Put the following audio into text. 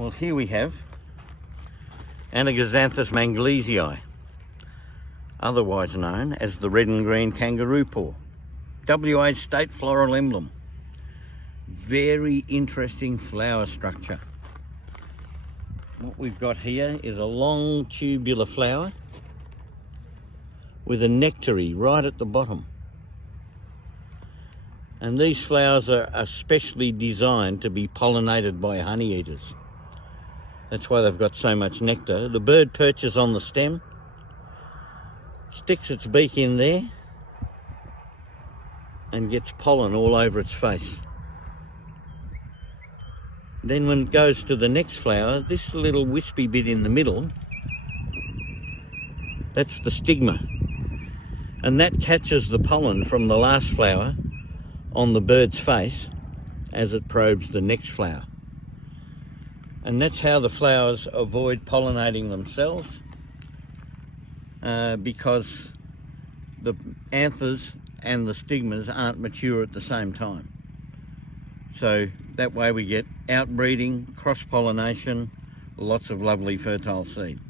Well, here we have Anaxanthus manglesii, otherwise known as the red and green kangaroo paw. WA state floral emblem. Very interesting flower structure. What we've got here is a long tubular flower with a nectary right at the bottom. And these flowers are especially designed to be pollinated by honey eaters. That's why they've got so much nectar. The bird perches on the stem, sticks its beak in there, and gets pollen all over its face. Then when it goes to the next flower, this little wispy bit in the middle, that's the stigma. And that catches the pollen from the last flower on the bird's face as it probes the next flower. And that's how the flowers avoid pollinating themselves, because the anthers and the stigmas aren't mature at the same time. So that way we get outbreeding, cross-pollination, lots of lovely fertile seed.